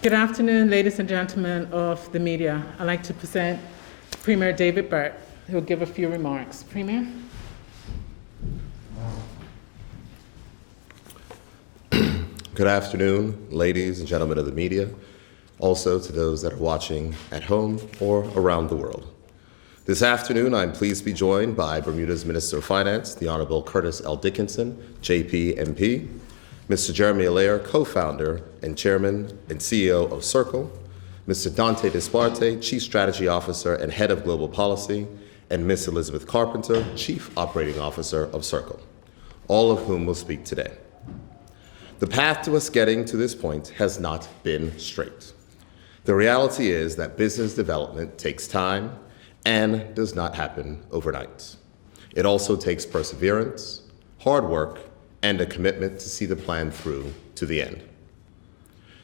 Good afternoon, ladies and gentlemen of the media. I'd like to present Premier David Burt, who will give a few remarks. Premier? Good afternoon, ladies and gentlemen of the media, also to those that are watching at home or around the world. This afternoon, I'm pleased to be joined by Bermuda's Minister of Finance, the Honorable Curtis L. Dickinson, JP MP, Mr. Jeremy Allaire, co-founder and chairman and CEO of Circle, Mr. Dante Disparte, Chief Strategy Officer and Head of Global Policy, and Ms. Elizabeth Carpenter, Chief Operating Officer of Circle, all of whom will speak today. The path to us getting to this point has not been straight. The reality is that business development takes time and does not happen overnight. It also takes perseverance, hard work, and a commitment to see the plan through to the end.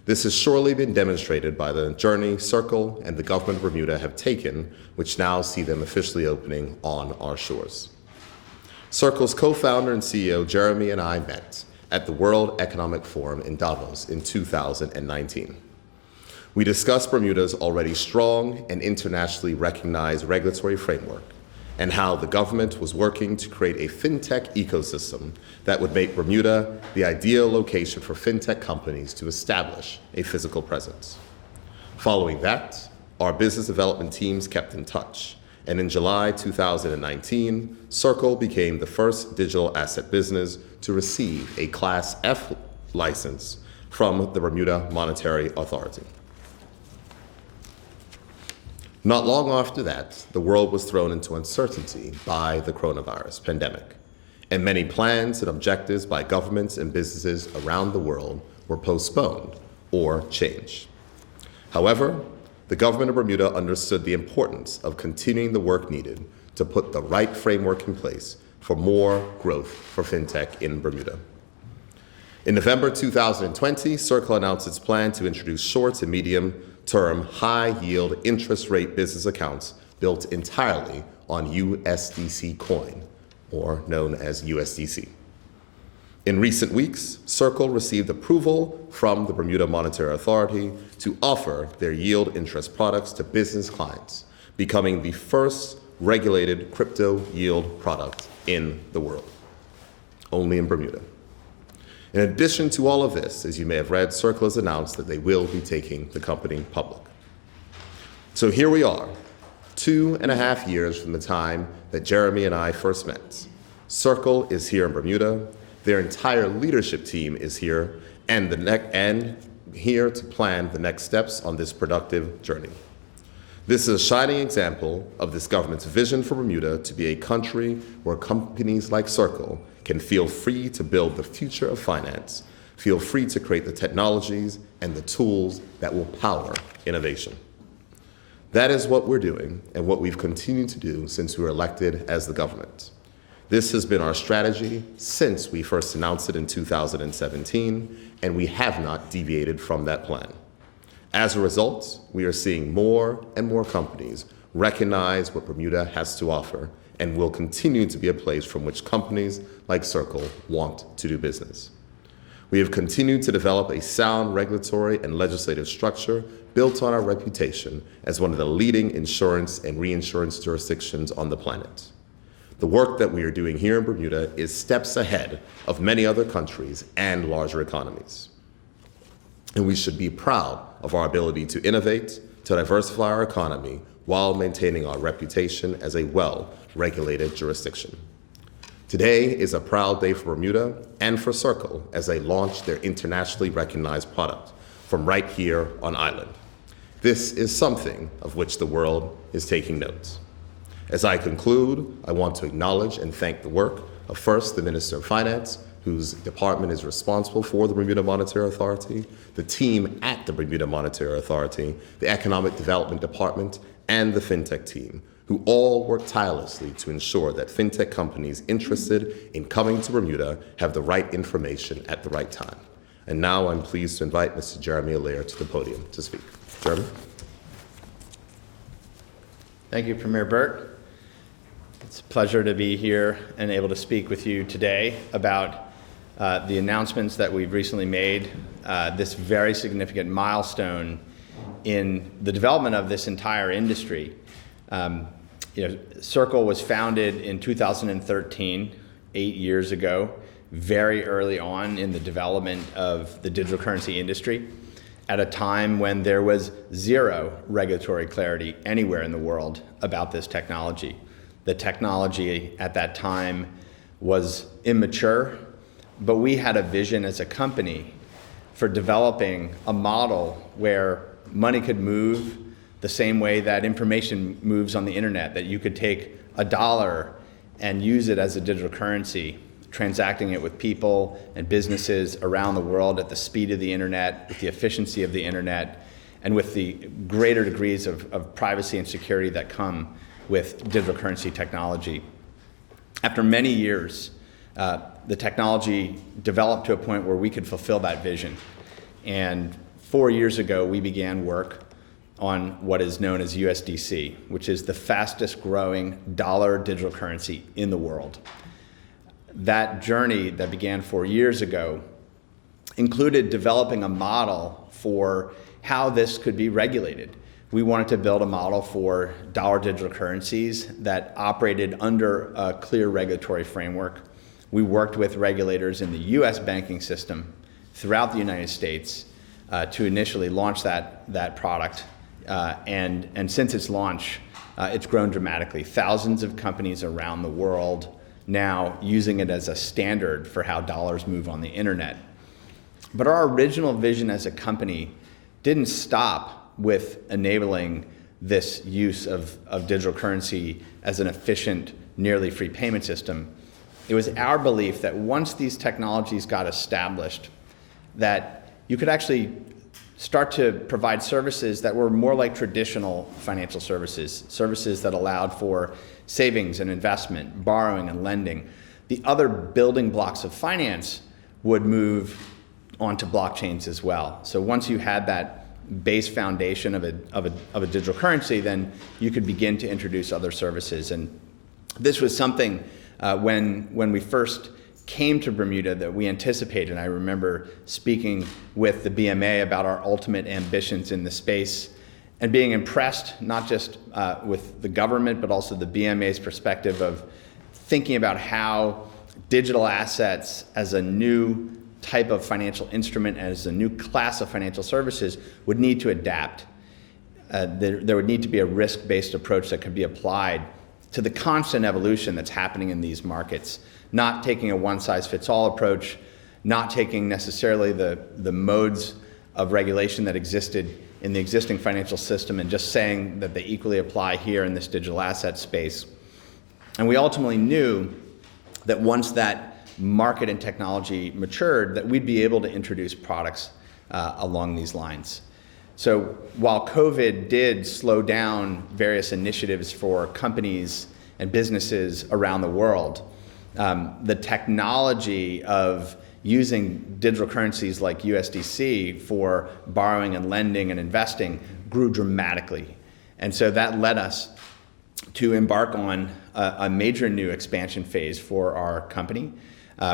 This has surely been demonstrated by the journey Circle and the government of Bermuda have taken, which now see them officially opening on our shores. Circle's co-founder and CEO, Jeremy, and I met at the World Economic Forum in Davos in 2019. We discussed Bermuda's already strong and internationally recognized regulatory framework and how the government was working to create a fintech ecosystem that would make Bermuda the ideal location for fintech companies to establish a physical presence. Following that, our business development teams kept in touch, and in July 2019, Circle became the first digital asset business to receive a Class F license from the Bermuda Monetary Authority. Not long after that, the world was thrown into uncertainty by the coronavirus pandemic, and many plans and objectives by governments and businesses around the world were postponed or changed. However, the government of Bermuda understood the importance of continuing the work needed to put the right framework in place for more growth for fintech in Bermuda. In November 2020, Circle announced its plan to introduce short and medium-term high-yield interest rate business accounts built entirely on USDC coin, or known as USDC. In recent weeks, Circle received approval from the Bermuda Monetary Authority to offer their yield interest products to business clients, becoming the first regulated crypto yield product in the world, only in Bermuda. In addition to all of this, as you may have read, Circle has announced that they will be taking the company public. So here we are, 2.5 years from the time that Jeremy and I first met. Circle is here in Bermuda. Their entire leadership team is here and here to plan the next steps on this productive journey. This is a shining example of this government's vision for Bermuda to be a country where companies like Circle can feel free to build the future of finance, feel free to create the technologies and the tools that will power innovation. That is what we're doing and what we've continued to do since we were elected as the government. This has been our strategy since we first announced it in 2017, and we have not deviated from that plan. As a result, we are seeing more and more companies recognize what Bermuda has to offer and will continue to be a place from which companies like Circle want to do business. We have continued to develop a sound regulatory and legislative structure built on our reputation as one of the leading insurance and reinsurance jurisdictions on the planet. The work that we are doing here in Bermuda is steps ahead of many other countries and larger economies. And we should be proud of our ability to innovate, to diversify our economy, while maintaining our reputation as a well-regulated jurisdiction. Today is a proud day for Bermuda and for Circle as they launch their internationally recognized product from right here on island. This is something of which the world is taking note. As I conclude, I want to acknowledge and thank the work of first the Minister of Finance, whose department is responsible for the Bermuda Monetary Authority, the team at the Bermuda Monetary Authority, the Economic Development Department, and the FinTech team, who all work tirelessly to ensure that FinTech companies interested in coming to Bermuda have the right information at the right time. And now I'm pleased to invite Mr. Jeremy Allaire to the podium to speak. Jeremy? Thank you, Premier Burt. It's a pleasure to be here and able to speak with you today about the announcements that we've recently made this very significant milestone in the development of this entire industry. Circle was founded in 2013, 8 years ago, very early on in the development of the digital currency industry, at a time when there was zero regulatory clarity anywhere in the world about this technology. The technology at that time was immature, but we had a vision as a company for developing a model where money could move the same way that information moves on the internet, that you could take a dollar and use it as a digital currency, transacting it with people and businesses around the world at the speed of the internet, with the efficiency of the internet, and with the greater degrees of privacy and security that come with digital currency technology. After many years, the technology developed to a point where we could fulfill that vision. And 4 years ago, we began work on what is known as USDC, which is the fastest growing dollar digital currency in the world. That journey that began 4 years ago included developing a model for how this could be regulated. We wanted to build a model for dollar digital currencies that operated under a clear regulatory framework. We worked with regulators in the US banking system throughout the United States to initially launch that product. And since its launch, it's grown dramatically. Thousands of companies around the world now using it as a standard for how dollars move on the internet. But our original vision as a company didn't stop with enabling this use of digital currency as an efficient, nearly free payment system. It was our belief that once these technologies got established, that you could actually start to provide services that were more like traditional financial services, services that allowed for savings and investment, borrowing and lending. The other building blocks of finance would move onto blockchains as well. So once you had that base foundation of a digital currency, then you could begin to introduce other services. And this was something when we first came to Bermuda that we anticipated. I remember speaking with the BMA about our ultimate ambitions in the space and being impressed not just with the government, but also the BMA's perspective of thinking about how digital assets as a new type of financial instrument, as a new class of financial services, would need to adapt. There would need to be a risk-based approach that could be applied to the constant evolution that's happening in these markets, not taking a one-size-fits-all approach, not taking necessarily the modes of regulation that existed in the existing financial system and just saying that they equally apply here in this digital asset space. And we ultimately knew that once that market and technology matured, that we'd be able to introduce products along these lines. So while COVID did slow down various initiatives for companies and businesses around the world, the technology of using digital currencies like USDC for borrowing and lending and investing grew dramatically. And so that led us to embark on a major new expansion phase for our company,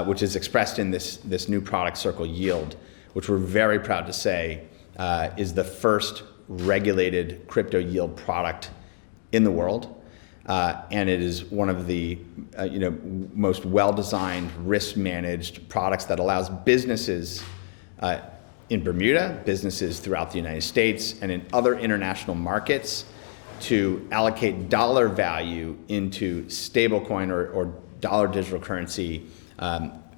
which is expressed in this new product, Circle Yield, which we're very proud to say is the first regulated crypto yield product in the world. And it is one of the most well-designed, risk-managed products that allows businesses in Bermuda, businesses throughout the United States, and in other international markets to allocate dollar value into stablecoin or dollar digital currency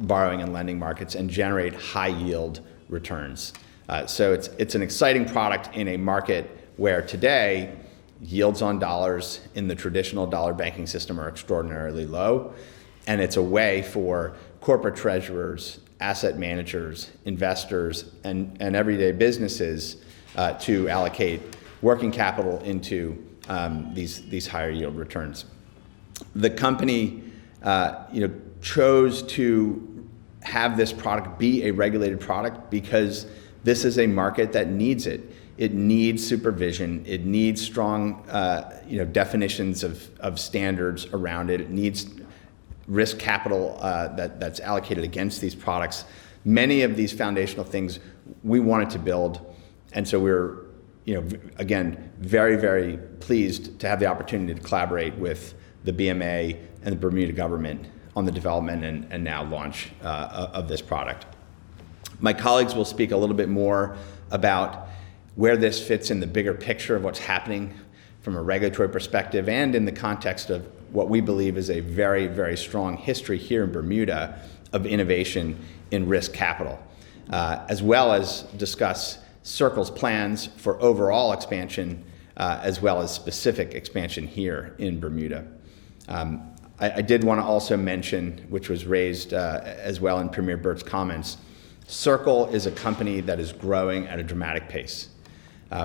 borrowing and lending markets and generate high-yield returns. So it's an exciting product in a market where today yields on dollars in the traditional dollar banking system are extraordinarily low, and it's a way for corporate treasurers, asset managers, investors, and everyday businesses to allocate working capital into these higher yield returns. The company chose to have this product be a regulated product because this is a market that needs it. It needs supervision. It needs strong definitions of standards around it. It needs risk capital that's allocated against these products. Many of these foundational things we wanted to build. And so we're, again, very, very pleased to have the opportunity to collaborate with the BMA and the Bermuda government on the development and now launch of this product. My colleagues will speak a little bit more about where this fits in the bigger picture of what's happening from a regulatory perspective and in the context of what we believe is a very, very strong history here in Bermuda of innovation in risk capital, as well as discuss Circle's plans for overall expansion, as well as specific expansion here in Bermuda. I did want to also mention, which was raised as well in Premier Burt's comments, Circle is a company that is growing at a dramatic pace.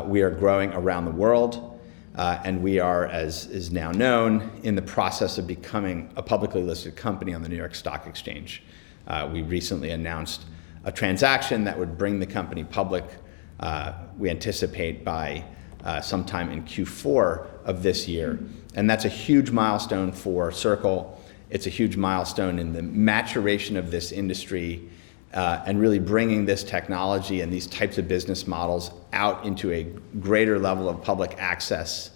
We are growing around the world, and we are, as is now known, in the process of becoming a publicly listed company on the New York Stock Exchange. We recently announced a transaction that would bring the company public, we anticipate by sometime in Q4 of this year. And that's a huge milestone for Circle. It's a huge milestone in the maturation of this industry and really bringing this technology and these types of business models out into a greater level of public access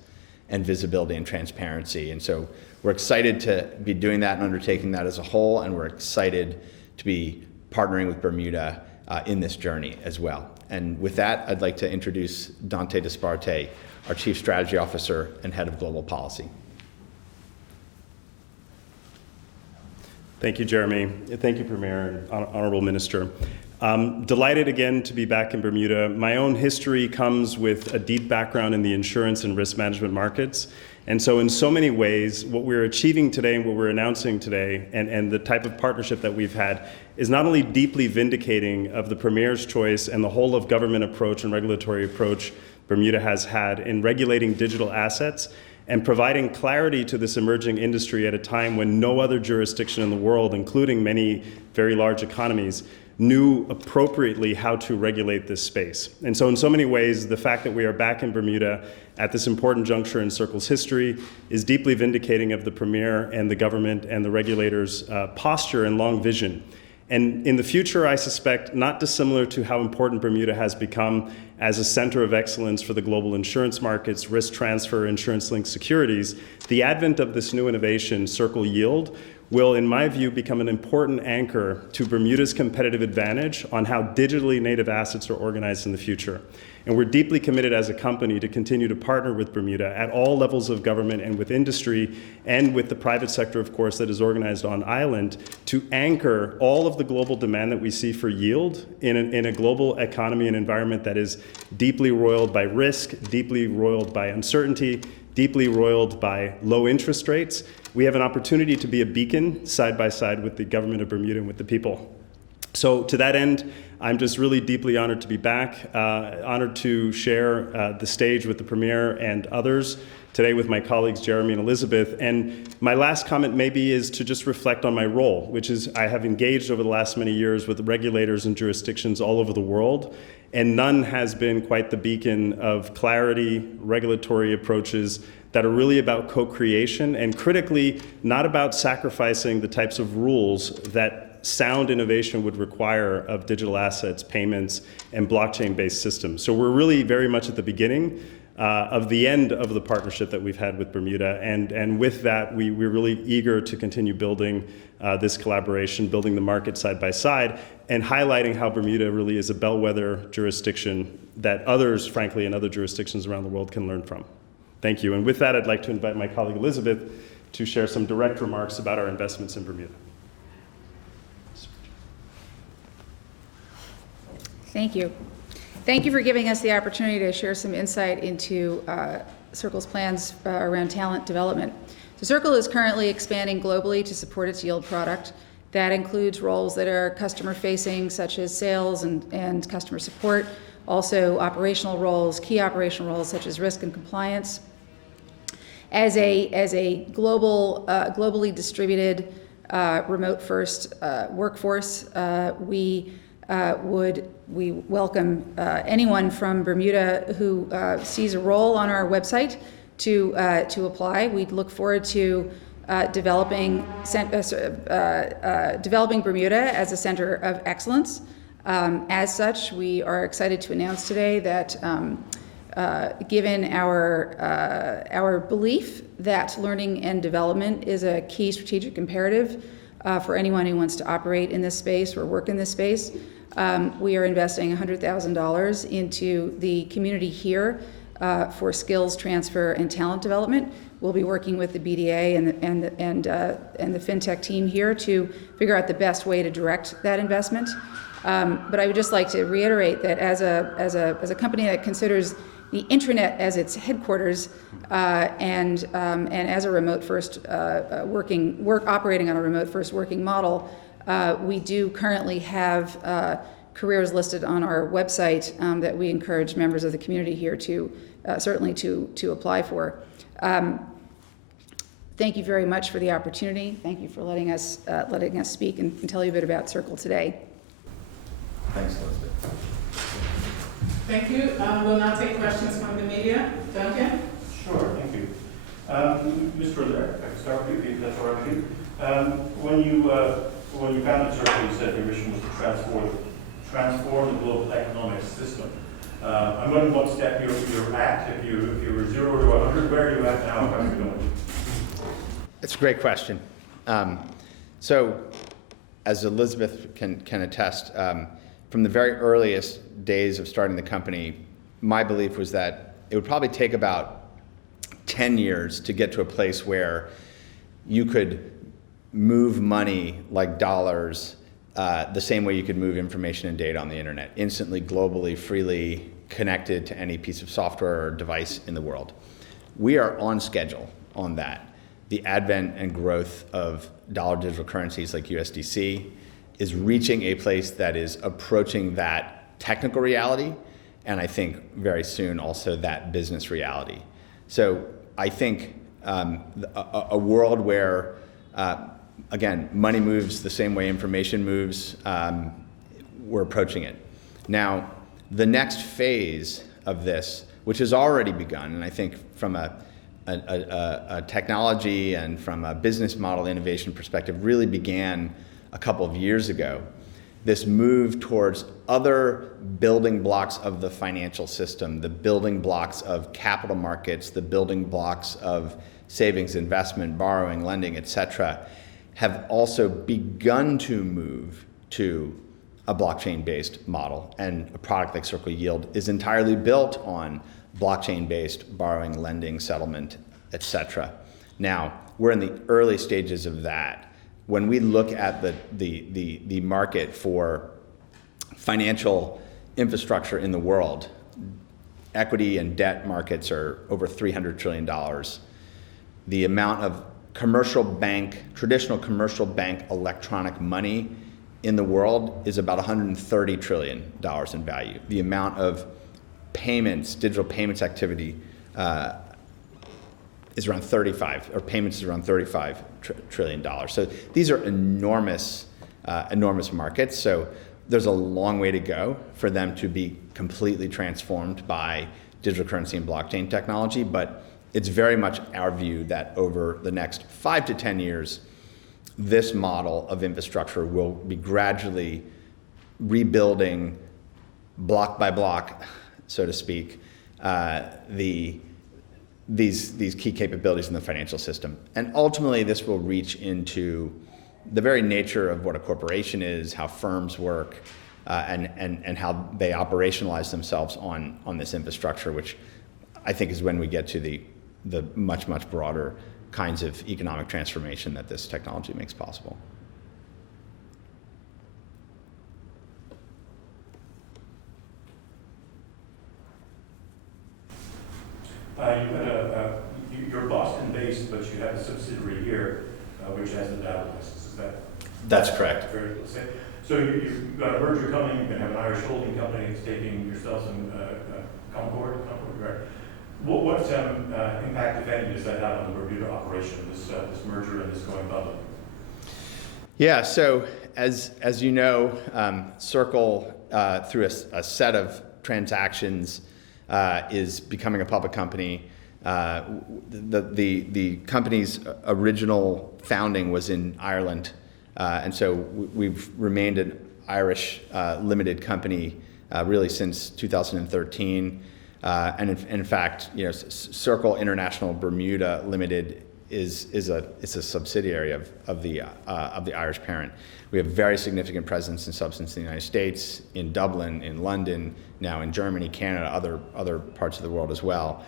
and visibility and transparency. And so we're excited to be doing that and undertaking that as a whole, and we're excited to be partnering with Bermuda in this journey as well. And with that, I'd like to introduce Dante Disparte, our Chief Strategy Officer and Head of Global Policy. Thank you, Jeremy. Thank you, Premier and Honorable Minister. Delighted again to be back in Bermuda. My own history comes with a deep background in the insurance and risk management markets. And so in so many ways, what we're achieving today and what we're announcing today and the type of partnership that we've had is not only deeply vindicating of the Premier's choice and the whole of government approach and regulatory approach Bermuda has had in regulating digital assets and providing clarity to this emerging industry at a time when no other jurisdiction in the world, including many very large economies, knew appropriately how to regulate this space. And so in so many ways, the fact that we are back in Bermuda at this important juncture in Circle's history is deeply vindicating of the Premier and the government and the regulators' posture and long vision. And in the future, I suspect, not dissimilar to how important Bermuda has become as a center of excellence for the global insurance markets, risk transfer, insurance-linked securities, the advent of this new innovation, Circle Yield, will, in my view, become an important anchor to Bermuda's competitive advantage on how digitally native assets are organized in the future. And we're deeply committed as a company to continue to partner with Bermuda at all levels of government and with industry and with the private sector, of course, that is organized on island to anchor all of the global demand that we see for yield in a global economy and environment that is deeply roiled by risk, deeply roiled by uncertainty, deeply roiled by low interest rates. We have an opportunity to be a beacon side by side with the government of Bermuda and with the people. So to that end, I'm just really deeply honored to be back, honored to share the stage with the Premier and others today with my colleagues Jeremy and Elizabeth. And my last comment maybe is to just reflect on my role, which is I have engaged over the last many years with regulators and jurisdictions all over the world, and none has been quite the beacon of clarity, regulatory approaches that are really about co-creation and critically not about sacrificing the types of rules that sound innovation would require of digital assets, payments, and blockchain-based systems. So we're really very much at the beginning of the end of the partnership that we've had with Bermuda. And with that, we're really eager to continue building this collaboration, building the market side by side, and highlighting how Bermuda really is a bellwether jurisdiction that others, frankly, in other jurisdictions around the world can learn from. Thank you. And with that, I'd like to invite my colleague Elizabeth to share some direct remarks about our investments in Bermuda. Thank you. Thank you for giving us the opportunity to share some insight into Circle's plans around talent development. So Circle is currently expanding globally to support its yield product. That includes roles that are customer-facing, such as sales and customer support, also operational roles, key operational roles, such as risk and compliance. As a globally distributed, remote-first workforce, we welcome anyone from Bermuda who sees a role on our website to apply. We'd look forward to developing Bermuda as a center of excellence As such, we are excited to announce today that given our belief that learning and development is a key strategic imperative for anyone who wants to operate in this space or work in this space, we are investing $100,000 into the community here for skills transfer and talent development. We'll be working with the BDA and the FinTech team here to figure out the best way to direct that investment. But I would just like to reiterate that as a company that considers the intranet as its headquarters and as a remote first operating on a remote first working model, we do currently have careers listed on our website that we encourage members of the community here to certainly to apply for. Thank you very much for the opportunity. Thank you for letting us speak and tell you a bit about Circle today. Thanks, Elizabeth. Thank you. We'll now take questions from the media. Duncan? Sure, thank you. Mr. Allaire, I can start with you if that's all right with you. When you founded Circle, you said your mission was to transform the global economic system. I'm wondering what step you're at. If you were 0 to 100, where are you at now? How are you going? It's a great question. So, as Elizabeth can attest, from the very earliest days of starting the company, my belief was that it would probably take about 10 years to get to a place where you could move money like dollars the same way you could move information and data on the internet, instantly, globally, freely connected to any piece of software or device in the world. We are on schedule on that. The advent and growth of dollar digital currencies like USDC is reaching a place that is approaching that technical reality, and I think very soon also that business reality. So I think a world where, again, money moves the same way information moves, we're approaching it. Now, the next phase of this, which has already begun, and I think from a technology and from a business model innovation perspective really began a couple of years ago, this move towards other building blocks of the financial system, the building blocks of capital markets, the building blocks of savings, investment, borrowing, lending, et cetera, have also begun to move to a blockchain-based model. And a product like Circle Yield is entirely built on blockchain-based borrowing, lending, settlement, et cetera. Now, we're in the early stages of that. When we look at the market for financial infrastructure in the world, equity and debt markets are over $300 trillion. The amount of traditional commercial bank electronic money in the world is about $130 trillion in value. The amount of payments, digital payments activity is around 35, or payments is around $35 trillion. So these are enormous markets. So there's a long way to go for them to be completely transformed by digital currency and blockchain technology. But it's very much our view that over the next 5 to 10 years, this model of infrastructure will be gradually rebuilding block by block, so to speak, these key capabilities in the financial system. And ultimately, this will reach into the very nature of what a corporation is, how firms work, and how they operationalize themselves on this infrastructure, which I think is when we get to the much, much broader kinds of economic transformation that this technology makes possible. You're Boston-based, but you have a subsidiary here, which has a Nevada license. Is that? That's correct. Very close. So you've got a merger coming. You're going to have an Irish holding company that's taking yourselves and Concord, right? What impact, if any, does that have on the Bermuda operation, this merger and this going public? Yeah. So as you know, Circle through a set of transactions is becoming a public company. The company's original founding was in Ireland, and so we've remained an Irish limited company really since 2013. And in fact, Circle International Bermuda Limited is a subsidiary of the Irish parent. We have very significant presence and substance in the United States, in Dublin, in London, now in Germany, Canada, other parts of the world as well.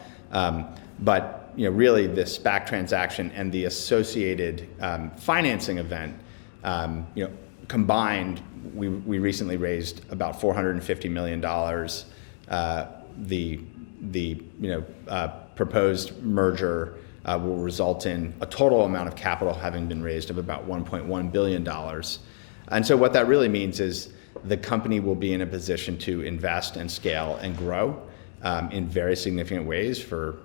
But really, the SPAC transaction and the associated financing event, combined, we recently raised about $450 million. The proposed merger will result in a total amount of capital having been raised of about $1.1 billion. And so what that really means is the company will be in a position to invest and scale and grow in very significant ways for,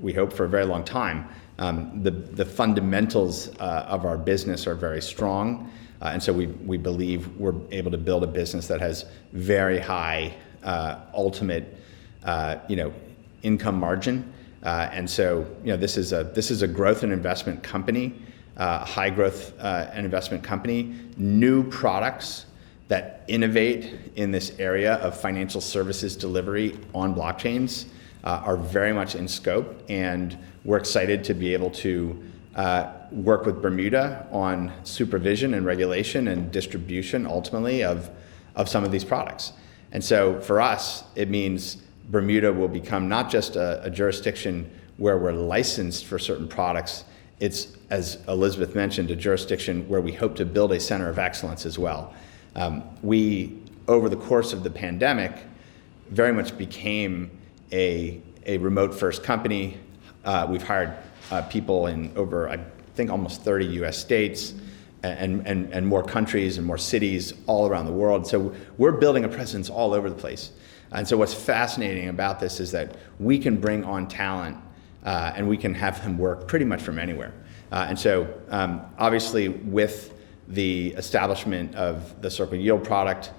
we hope, for a very long time. The fundamentals of our business are very strong, and so we believe we're able to build a business that has very high ultimate income margin. And so this is a growth and investment company, high growth and investment company, new products that innovate in this area of financial services delivery on blockchains are very much in scope, and we're excited to be able to work with Bermuda on supervision and regulation and distribution, ultimately, of some of these products. And so for us, it means Bermuda will become not just a jurisdiction where we're licensed for certain products, it's, as Elizabeth mentioned, a jurisdiction where we hope to build a center of excellence as well. We, over the course of the pandemic, very much became a remote first company. We've hired people in over, I think, almost 30 US states and more countries and more cities all around the world. So we're building a presence all over the place. And so what's fascinating about this is that we can bring on talent and we can have them work pretty much from anywhere. And so obviously with the establishment of the Circle Yield product,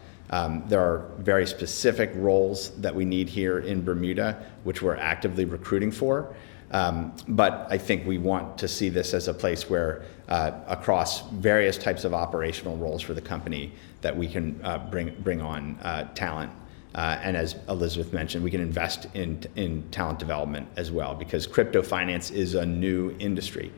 there are very specific roles that we need here in Bermuda, which we're actively recruiting for. But I think we want to see this as a place where across various types of operational roles for the company that we can bring on talent. And as Elizabeth mentioned, we can invest in talent development as well, because crypto finance is a new industry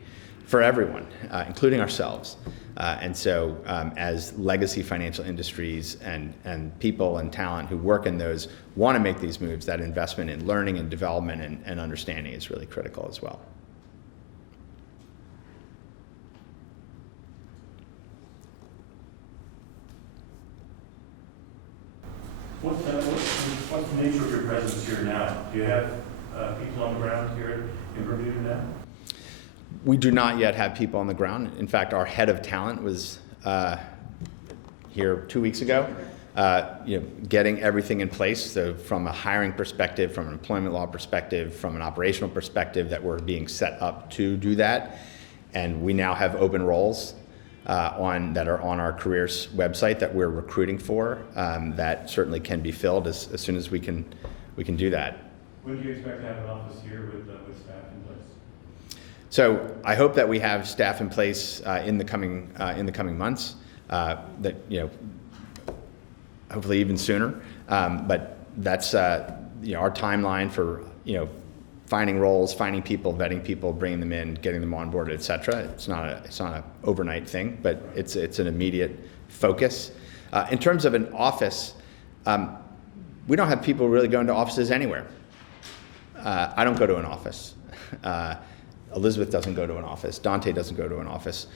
for everyone, including ourselves. And so as legacy financial industries and people and talent who work in those want to make these moves, that investment in learning and development and understanding is really critical as well. What's the nature of your presence here now? Do you have people on the ground here in Bermuda now? We do not yet have people on the ground. In fact, our head of talent was here 2 weeks ago, getting everything in place. So from a hiring perspective, from an employment law perspective, from an operational perspective, that we're being set up to do that. And we now have open roles that are on our careers website that we're recruiting for that certainly can be filled as soon as we can do that. When do you expect to have an office here with staff in place? So I hope that we have staff in place in the coming months. That hopefully even sooner. But that's our timeline for finding roles, finding people, vetting people, bringing them in, getting them on board, et cetera. It's not an overnight thing, but it's an immediate focus. In terms of an office, we don't have people really going to offices anywhere. I don't go to an office. Elizabeth doesn't go to an office. Dante doesn't go to an office.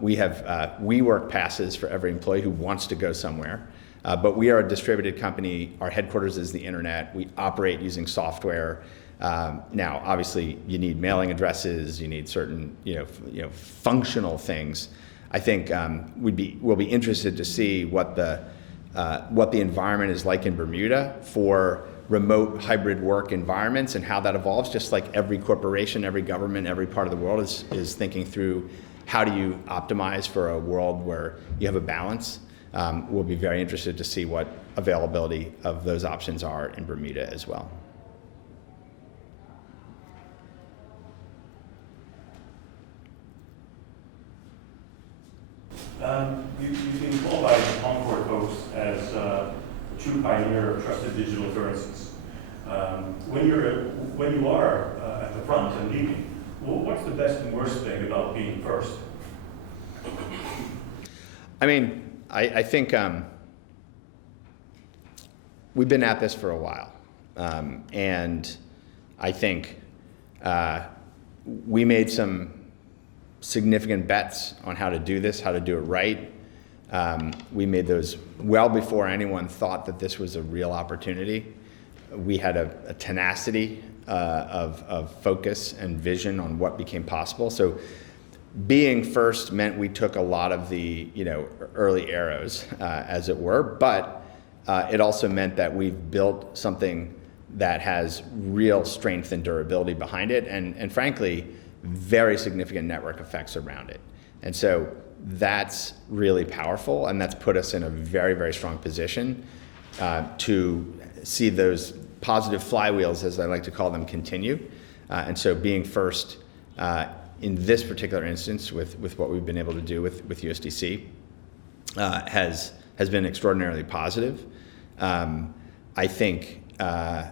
We have WeWork passes for every employee who wants to go somewhere. But we are a distributed company. Our headquarters is the internet. We operate using software. Now, obviously, you need mailing addresses. You need certain, functional things. I think we'll be interested to see what the environment is like in Bermuda for remote hybrid work environments and how that evolves. Just like every corporation, every government, every part of the world is thinking through how do you optimize for a world where you have a balance. We'll be very interested to see what availability of those options are in Bermuda as well. You've been called by Concord folks foremost as a true pioneer of trusted digital currencies. When you are at the front and leading, what's the best and worst thing about being first? I mean, I think we've been at this for a while, and I think we made some significant bets on how to do this, how to do it right. We made those well before anyone thought that this was a real opportunity. We had a tenacity of focus and vision on what became possible. So being first meant we took a lot of the early arrows, as it were, but it also meant that we've built something that has real strength and durability behind it, and frankly, very significant network effects around it. And so that's really powerful, and that's put us in a very, very strong position to see those positive flywheels, as I like to call them, continue. And so being first in this particular instance with what we've been able to do with USDC has been extraordinarily positive. I think the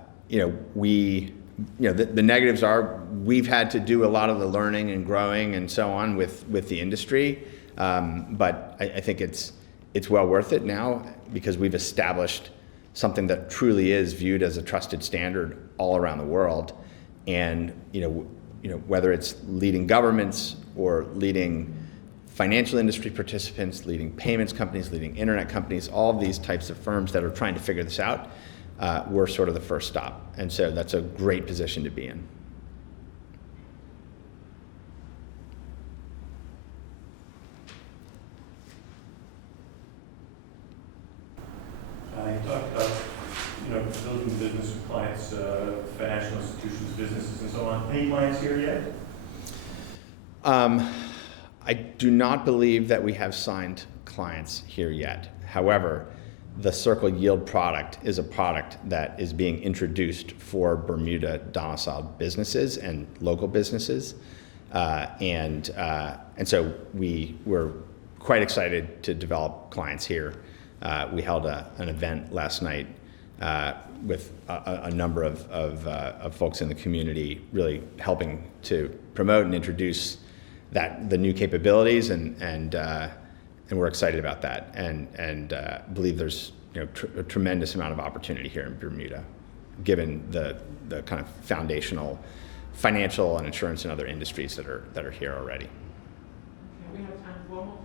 negatives are we've had to do a lot of the learning and growing and so on with the industry, but I think it's well worth it now because we've established something that truly is viewed as a trusted standard all around the world, and whether it's leading governments or leading financial industry participants, leading payments companies, leading internet companies, all of these types of firms that are trying to figure this out, we're sort of the first stop. And so that's a great position to be in. You talked about building business with clients, financial institutions, businesses, and so on. Any clients here yet? I do not believe that we have signed clients here yet. However, the Circle Yield product is a product that is being introduced for Bermuda domiciled businesses and local businesses. And so we're quite excited to develop clients here. We held an event last night with a number of folks in the community, really helping to promote and introduce the new capabilities, and we're excited about that, and believe there's a tremendous amount of opportunity here in Bermuda, given the kind of foundational financial and insurance and other industries that are here already. Okay, we have time for one more question.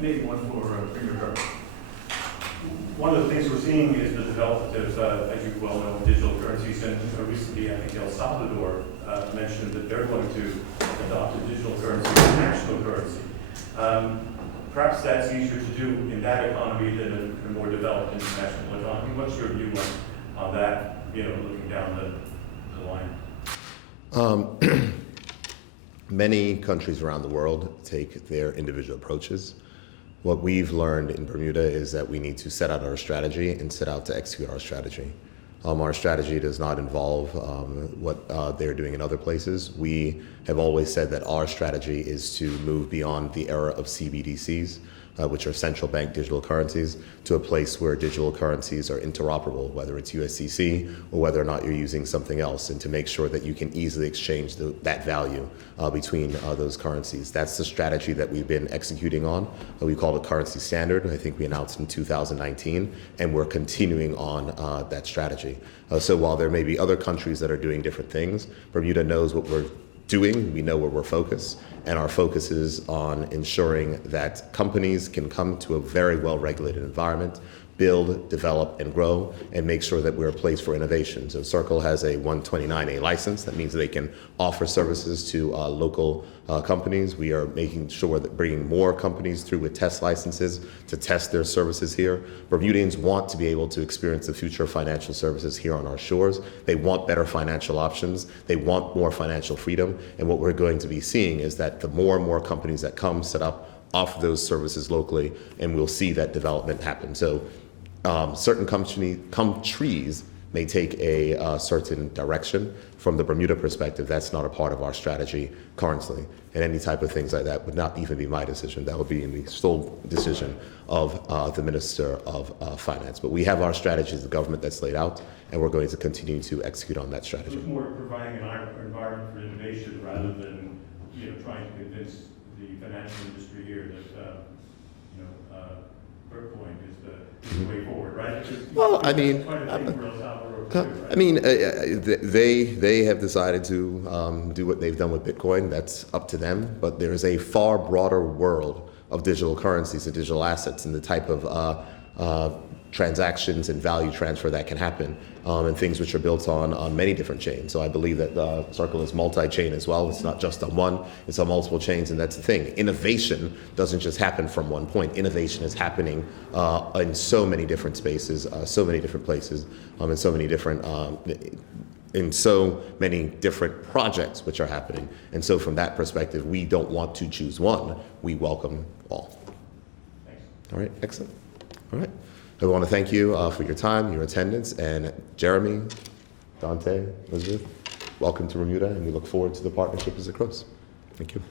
Maybe one for Premier Burt. One of the things we're seeing is the development of, as you well know, digital currencies, and recently I think El Salvador mentioned that they're going to adopt a digital currency as a national currency. Perhaps that's easier to do in that economy than a more developed international economy. What's your view on that, looking down the line? Many countries around the world take their individual approaches. What we've learned in Bermuda is that we need to set out our strategy and set out to execute our strategy. Our strategy does not involve what they're doing in other places. We have always said that our strategy is to move beyond the era of CBDCs, which are central bank digital currencies, to a place where digital currencies are interoperable, whether it's USDC or whether or not you're using something else, and to make sure that you can easily exchange that value between those currencies. That's the strategy that we've been executing on. We call it Currency Standard. I think we announced in 2019, and we're continuing on that strategy. So while there may be other countries that are doing different things, Bermuda knows what we're doing. We know where we're focused, and our focus is on ensuring that companies can come to a very well-regulated environment, build, develop, and grow, and make sure that we're a place for innovation. So Circle has a 129A license. That means they can offer services to local companies. We are making sure that bringing more companies through with test licenses to test their services here. Bermudians want to be able to experience the future of financial services here on our shores. They want better financial options. They want more financial freedom. And what we're going to be seeing is that the more and more companies that come, set up, offer those services locally, and we'll see that development happen. So certain countries may take a certain direction. From the Bermuda perspective, that's not a part of our strategy currently. And any type of things like that would not even be my decision. That would be the sole decision of the Minister of Finance. But we have our strategy as the government that's laid out, and we're going to continue to execute on that strategy. It's more providing an environment for innovation rather than, trying to convince the financial industry here that, Bitcoin is the way forward, right? Well, I mean, quite a thing for El Salvador to do, right? They have decided to do what they've done with Bitcoin. That's up to them. But there is a far broader world of digital currencies and digital assets and the type of transactions and value transfer that can happen, and things which are built on many different chains. So I believe that Circle is multi-chain as well. It's not just on one, it's on multiple chains, and that's the thing. Innovation doesn't just happen from one point. Innovation is happening in so many different spaces, so many different places, and so many different in so many different projects which are happening. And so from that perspective, we don't want to choose one. We welcome all. Thanks. All right, excellent. All right. I want to thank you for your time, your attendance, and Jeremy, Dante, Elizabeth, welcome to Bermuda, and we look forward to the partnership as it grows. Thank you.